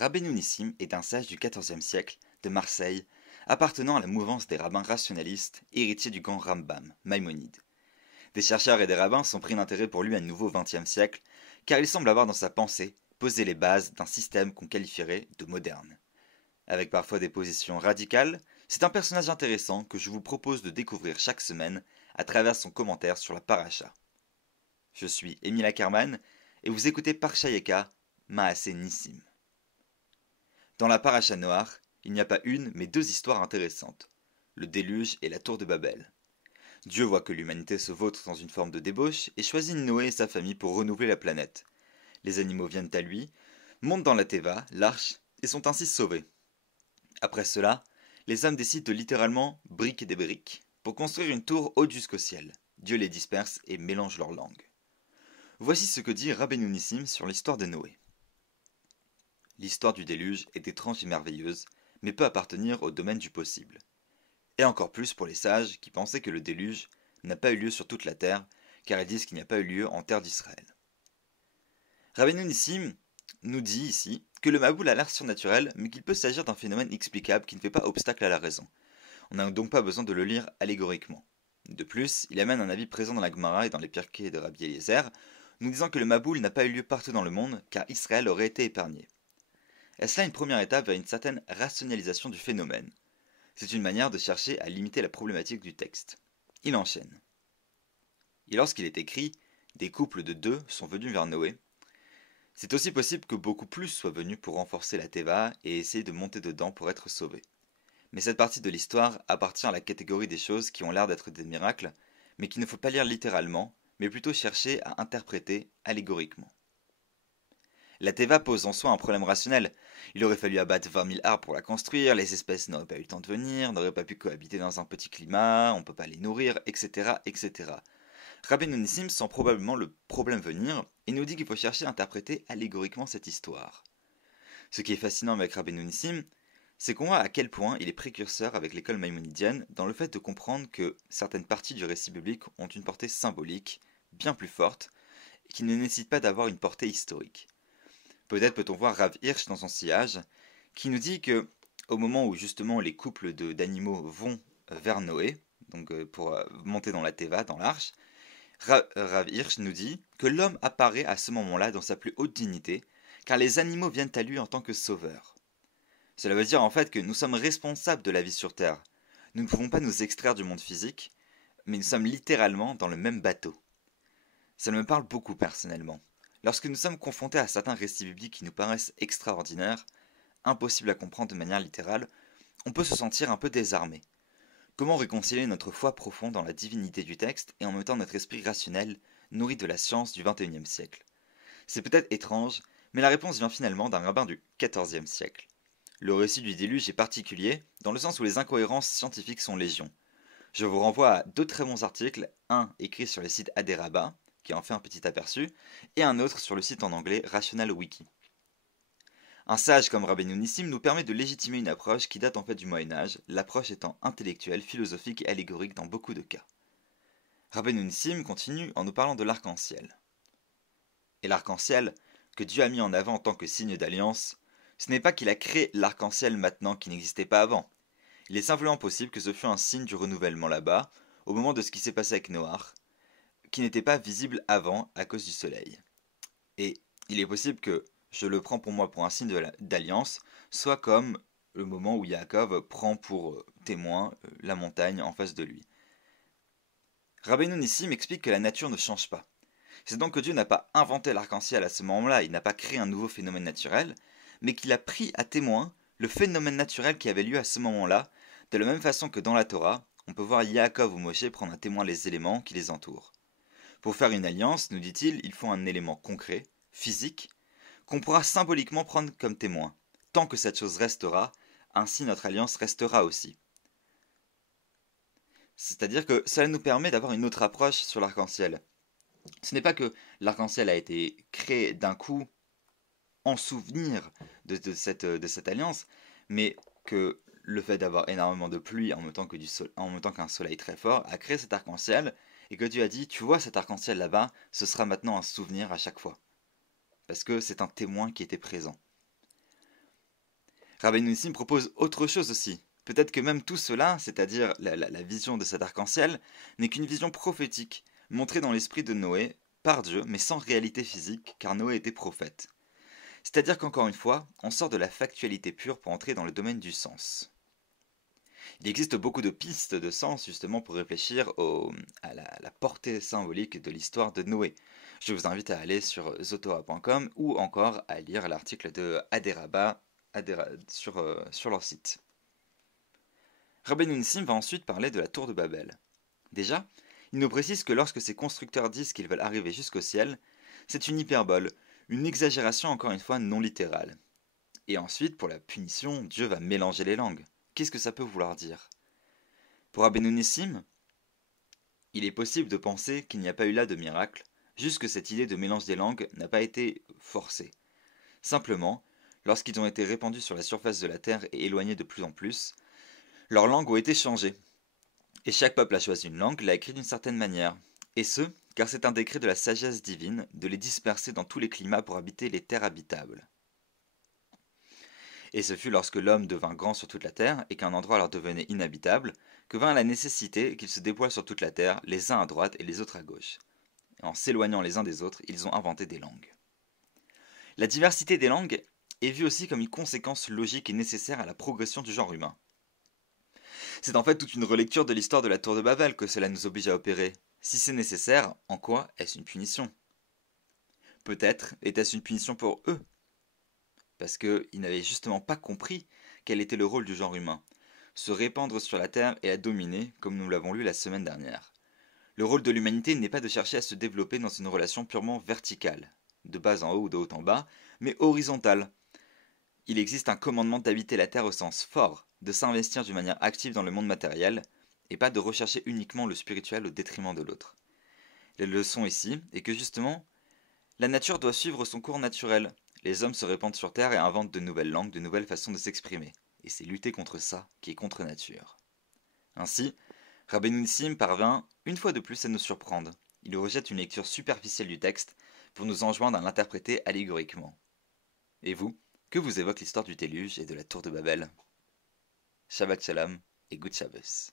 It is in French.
Rabbeinu Nissim est un sage du XIVe siècle, de Marseille, appartenant à la mouvance des rabbins rationalistes, héritiers du grand Rambam, Maïmonide. Des chercheurs et des rabbins sont pris d'intérêt pour lui à nouveau au XXe siècle, car il semble avoir dans sa pensée posé les bases d'un système qu'on qualifierait de moderne. Avec parfois des positions radicales, c'est un personnage intéressant que je vous propose de découvrir chaque semaine à travers son commentaire sur la paracha. Je suis Émile Ackerman et vous écoutez Parshayeka, Maaseh Nissim. Dans la paracha noire, il n'y a pas une mais deux histoires intéressantes, le déluge et la tour de Babel. Dieu voit que l'humanité se vautre dans une forme de débauche et choisit Noé et sa famille pour renouveler la planète. Les animaux viennent à lui, montent dans la Teva, l'arche, et sont ainsi sauvés. Après cela, les hommes décident de littéralement briquer des briques pour construire une tour haute jusqu'au ciel. Dieu les disperse et mélange leurs langues. Voici ce que dit Rabbeinu Nissim sur l'histoire de Noé. L'histoire du déluge est étrange et merveilleuse, mais peut appartenir au domaine du possible. Et encore plus pour les sages qui pensaient que le déluge n'a pas eu lieu sur toute la terre, car ils disent qu'il n'y a pas eu lieu en terre d'Israël. Rabbeinu Nissim nous dit ici que le Maboul a l'air surnaturel, mais qu'il peut s'agir d'un phénomène explicable qui ne fait pas obstacle à la raison. On n'a donc pas besoin de le lire allégoriquement. De plus, il amène un avis présent dans la Gemara et dans les Pirkei de Rabbi Eliezer, nous disant que le Maboul n'a pas eu lieu partout dans le monde, car Israël aurait été épargné. Est-ce là une première étape vers une certaine rationalisation du phénomène? C'est une manière de chercher à limiter la problématique du texte. Il enchaîne. Et lorsqu'il est écrit, des couples de deux sont venus vers Noé, c'est aussi possible que beaucoup plus soient venus pour renforcer la Teva et essayer de monter dedans pour être sauvés. Mais cette partie de l'histoire appartient à la catégorie des choses qui ont l'air d'être des miracles, mais qu'il ne faut pas lire littéralement, mais plutôt chercher à interpréter allégoriquement. La Teva pose en soi un problème rationnel. Il aurait fallu abattre 20 000 arbres pour la construire, les espèces n'auraient pas eu le temps de venir, n'auraient pas pu cohabiter dans un petit climat, on ne peut pas les nourrir, etc. etc. Rabbeinu Nissim sent probablement le problème venir et nous dit qu'il faut chercher à interpréter allégoriquement cette histoire. Ce qui est fascinant avec Rabbeinu Nissim, c'est qu'on voit à quel point il est précurseur avec l'école maïmonidienne dans le fait de comprendre que certaines parties du récit biblique ont une portée symbolique, bien plus forte, et qui ne nécessite pas d'avoir une portée historique. Peut-être peut-on voir Rav Hirsch dans son sillage, qui nous dit que au moment où justement les couples d'animaux vont vers Noé, donc pour monter dans la Teva, dans l'arche, Rav Hirsch nous dit que l'homme apparaît à ce moment-là dans sa plus haute dignité, car les animaux viennent à lui en tant que sauveurs. Cela veut dire en fait que nous sommes responsables de la vie sur Terre. Nous ne pouvons pas nous extraire du monde physique, mais nous sommes littéralement dans le même bateau. Ça me parle beaucoup personnellement. Lorsque nous sommes confrontés à certains récits bibliques qui nous paraissent extraordinaires, impossibles à comprendre de manière littérale, on peut se sentir un peu désarmé. Comment réconcilier notre foi profonde dans la divinité du texte et en même temps notre esprit rationnel, nourri de la science du XXIe siècle? C'est peut-être étrange, mais la réponse vient finalement d'un rabbin du XIVe siècle. Le récit du déluge est particulier, dans le sens où les incohérences scientifiques sont légion. Je vous renvoie à deux très bons articles, un écrit sur le site Aderaba, qui en fait un petit aperçu, et un autre sur le site en anglais Rational Wiki. Un sage comme Rabbeinu Nissim nous permet de légitimer une approche qui date en fait du Moyen-Âge, l'approche étant intellectuelle, philosophique et allégorique dans beaucoup de cas. Rabbeinu Nissim continue en nous parlant de l'arc-en-ciel. Et l'arc-en-ciel, que Dieu a mis en avant en tant que signe d'alliance, ce n'est pas qu'il a créé l'arc-en-ciel maintenant qui n'existait pas avant. Il est simplement possible que ce fût un signe du renouvellement là-bas, au moment de ce qui s'est passé avec Noach, qui n'était pas visible avant à cause du soleil. Et il est possible que, je le prends pour moi pour un signe d'alliance, soit comme le moment où Yaakov prend pour témoin la montagne en face de lui. Rabbeinu Nissim explique que la nature ne change pas. C'est donc que Dieu n'a pas inventé l'arc-en-ciel à ce moment-là, il n'a pas créé un nouveau phénomène naturel, mais qu'il a pris à témoin le phénomène naturel qui avait lieu à ce moment-là, de la même façon que dans la Torah, on peut voir Yaakov ou Moshe prendre à témoin les éléments qui les entourent. Pour faire une alliance, nous dit-il, il faut un élément concret, physique, qu'on pourra symboliquement prendre comme témoin. Tant que cette chose restera, ainsi notre alliance restera aussi. C'est-à-dire que cela nous permet d'avoir une autre approche sur l'arc-en-ciel. Ce n'est pas que l'arc-en-ciel a été créé d'un coup en souvenir de cette alliance, mais que le fait d'avoir énormément de pluie en même temps qu'un soleil très fort a créé cet arc-en-ciel, et que Dieu a dit, tu vois cet arc-en-ciel là-bas, ce sera maintenant un souvenir à chaque fois. Parce que c'est un témoin qui était présent. Rabbeinu Nissim propose autre chose aussi. Peut-être que même tout cela, c'est-à-dire la vision de cet arc-en-ciel, n'est qu'une vision prophétique, montrée dans l'esprit de Noé, par Dieu, mais sans réalité physique, car Noé était prophète. C'est-à-dire qu'encore une fois, on sort de la factualité pure pour entrer dans le domaine du sens. Il existe beaucoup de pistes de sens justement pour réfléchir à la portée symbolique de l'histoire de Noé. Je vous invite à aller sur zotora.com ou encore à lire l'article de Aderaba sur leur site. Rabbeinu Nissim va ensuite parler de la tour de Babel. Déjà, il nous précise que lorsque ces constructeurs disent qu'ils veulent arriver jusqu'au ciel, c'est une hyperbole, une exagération encore une fois non littérale. Et ensuite, pour la punition, Dieu va mélanger les langues. Qu'est-ce que ça peut vouloir dire? Pour Rabbeinu Nissim, il est possible de penser qu'il n'y a pas eu là de miracle, juste que cette idée de mélange des langues n'a pas été forcée. Simplement, lorsqu'ils ont été répandus sur la surface de la terre et éloignés de plus en plus, leurs langues ont été changées. Et chaque peuple a choisi une langue, l'a écrit d'une certaine manière. Et ce, car c'est un décret de la sagesse divine de les disperser dans tous les climats pour habiter les terres habitables. Et ce fut lorsque l'homme devint grand sur toute la terre et qu'un endroit leur devenait inhabitable, que vint la nécessité qu'ils se déploient sur toute la terre, les uns à droite et les autres à gauche. Et en s'éloignant les uns des autres, ils ont inventé des langues. La diversité des langues est vue aussi comme une conséquence logique et nécessaire à la progression du genre humain. C'est en fait toute une relecture de l'histoire de la tour de Babel que cela nous oblige à opérer. Si c'est nécessaire, en quoi est-ce une punition? Peut-être était-ce une punition pour eux, parce qu'ils n'avaient justement pas compris quel était le rôle du genre humain, se répandre sur la terre et la dominer, comme nous l'avons lu la semaine dernière. Le rôle de l'humanité n'est pas de chercher à se développer dans une relation purement verticale, de bas en haut ou de haut en bas, mais horizontale. Il existe un commandement d'habiter la terre au sens fort, de s'investir d'une manière active dans le monde matériel, et pas de rechercher uniquement le spirituel au détriment de l'autre. La leçon ici est que justement, la nature doit suivre son cours naturel. Les hommes se répandent sur Terre et inventent de nouvelles langues, de nouvelles façons de s'exprimer. Et c'est lutter contre ça qui est contre nature. Ainsi, Rabbeinu Nissim parvint une fois de plus à nous surprendre. Il rejette une lecture superficielle du texte pour nous enjoindre à l'interpréter allégoriquement. Et vous, que vous évoque l'histoire du déluge et de la tour de Babel? Shabbat Shalom et Good Shabbos.